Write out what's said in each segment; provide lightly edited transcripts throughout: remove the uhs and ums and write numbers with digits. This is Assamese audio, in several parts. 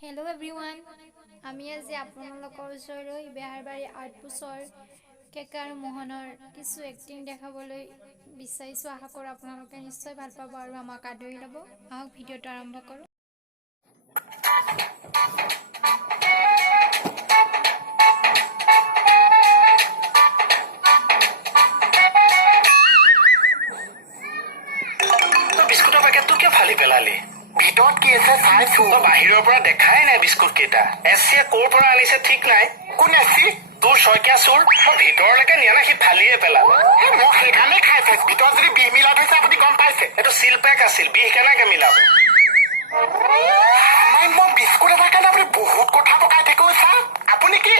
হেল্ল' এভৰিৱান, আমি আজি আপোনালোকৰ ওচৰলৈ বেহাৰবাৰী আউটপোষ্টৰ কেকা আৰু মোহনৰ কিছু এক্টিং দেখাবলৈ বিচাৰিছোঁ। আশা কৰোঁ আপোনালোকে নিশ্চয় ভাল পাব আৰু আমাক আদৰি ল'ব। আহক ভিডিঅ'টো আৰম্ভ কৰোঁ। বিস্কুটৰ পেকেটটো কিয় ফালি পেলালি? ভিতৰত কি আছে চাইছো। বাহিৰৰ পৰা দেখাই নাই বিস্কুট কেইটা। এছিয়ে ক'ৰ পৰা আনিছে ঠিক নাই। কোন এচি? তোৰ শইকীয়া চোৰ। ভিতৰলৈকে নিয়া নাই, সি ফালিয়ে পেলালে। মই সেইকাৰণে খাই চাইছো। ভিতৰত যদি বিহ মিলাই থৈছে আপুনি গম পাইছে? এইটো চিল পেক আছিল, বিষ কেনেকে মিলাব? মই বিস্কুট এটাৰ কাৰণে আপুনি বহুত কথা পকাই থাকে ছাৰ। আপুনি কি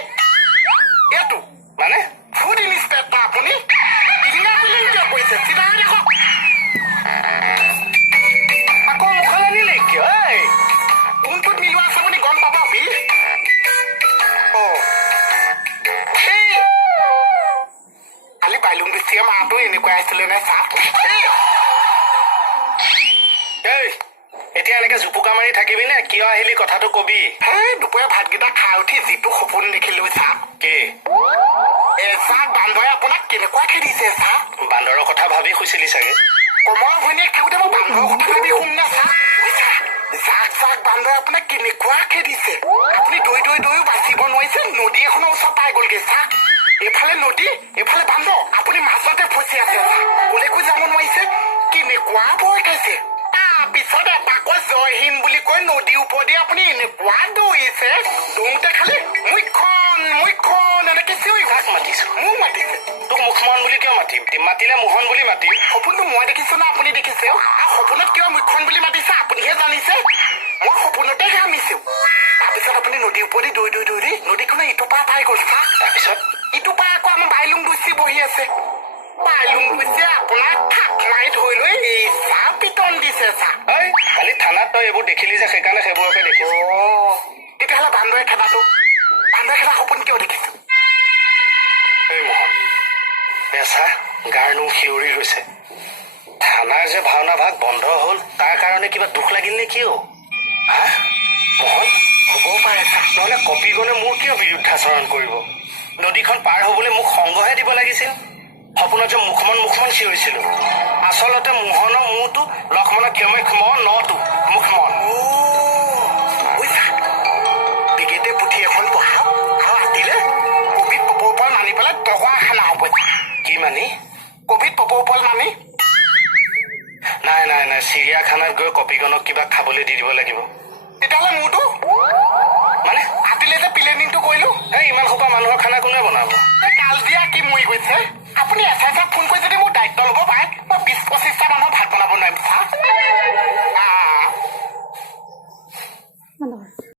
এইটো মানে ফুড ইনস্পেক্টৰ? আপুনি কিয় কৰিছে? চিধা দেখক। আকৌ মুখলৈ নিলে কিয়? কোনটোত মিলোৱা আছে আপুনি গম পাব। বিহ কালি বাইলুং বেছিয়ে মাহটো এনেকুৱা আছিলে নে ছাৰ? এতিয়া এনেকে জুপুকা মাৰি থাকিবি নে? কিয় আহিলি কথাটো কবি। দুপৰীয়া ভাতকেইটা খাই উঠি যিটো সপোন দেখিলো ছাৰ। কি এজাক বান্দৰে আপোনাক কেনেকুৱা খেদিছে ছাৰ? বান্দৰৰ কথা ভাবি শুইছিলি চাগে। কমলৰ ভৈনীয়েক থাকোতে মই বান্দৰৰ কথা ভাবি শুন না ছাৰ। জাক জাক বান্দৰে আপোনাক কেনেকুৱা খেদিছে। আপুনি দৈও বাচিব নোৱাৰিছে। নদী এখনৰ ওচৰত পাই গ'লগে ছাৰ। এইফালে নদী, এইফালে বান্দৰ। আপুনি মাজতে ফচি আছে ছাৰ। কলৈকো যাব নোৱাৰিছে। কেনেকুৱা ভয় খাইছে। তাৰপিছত এপাকৈ জয় হিন্দ বুলি কৈ নদীৰ ওপৰেদি আপুনি এনেকুৱা দৌৰিছে। দৌৰোতে খালি মুখ্যন এনেকে চিঞৰি মাতিছো। মোক মাতিছে। তোক মুখমন বুলি কিয় মাতিম? মাতিলে মোহন বুলি মাতিম। সপোনটো মই দেখিছো না আপুনি দেখিছে? আৰু সপোনত কিয় মুখ্যন বুলি মাতিছে আপুনিহে জানিছে। মই সপোনতে ঘামিছো। তাৰপিছত আপুনি নদীৰ ওপৰেদি দৌৰি নদীখনৰ ইটো পাৰ পাই গ'ল ছাৰ। তাৰপিছত ইটো পাৰ আকৌ আমাৰ বাইলুং গুচি বহি আছে। বাইলুং গুচি আপোনাক থাক মাৰি ধৰি লৈ এই ছাৰ পিটন দিছে ছাৰ। কালি থানাত তই এইবোৰ দেখিলি যে, সেইকাৰণে সেইবোৰকে দেখিছ। তেতিয়াহ'লে বান্দৰে খেদা সপোন কিয় দেখিছো? মোহন পেচা গাৰ নোম শিয়ৰি হৈছে। থানাৰ যে ভাওনা ভাগ বন্ধ হ'ল, তাৰ কাৰণে কিবা দুখ লাগিল নে কিয়? মোহন হ'বও পাৰে ছাৰ। নহলে কপিগণে মোৰ কিয় বিৰুদ্ধাচৰণ কৰিব? নদীখন পাৰ হবলৈ মোক সংগহে দিব লাগিছিল। সপোনত যে মুখমন চিঞৰিছিলো। আচলতে মোহনৰ মোহটো, লক্ষ্মণৰ ক্ষমে নটো মুখমন। বিগেতে পুথি এখন পঢ়াওক আৰু ৰাতিলে কবিত পপৰ ওপৰত মানি পেলাই দগা খানা হ'ব। কি মানি? কবিত পপৰ ওপৰত মানি? নাই চিৰিয়াখানাত গৈ কপিগণক কিবা খাবলৈ দি দিব লাগিব। তেতিয়াহ'লে মোৰতো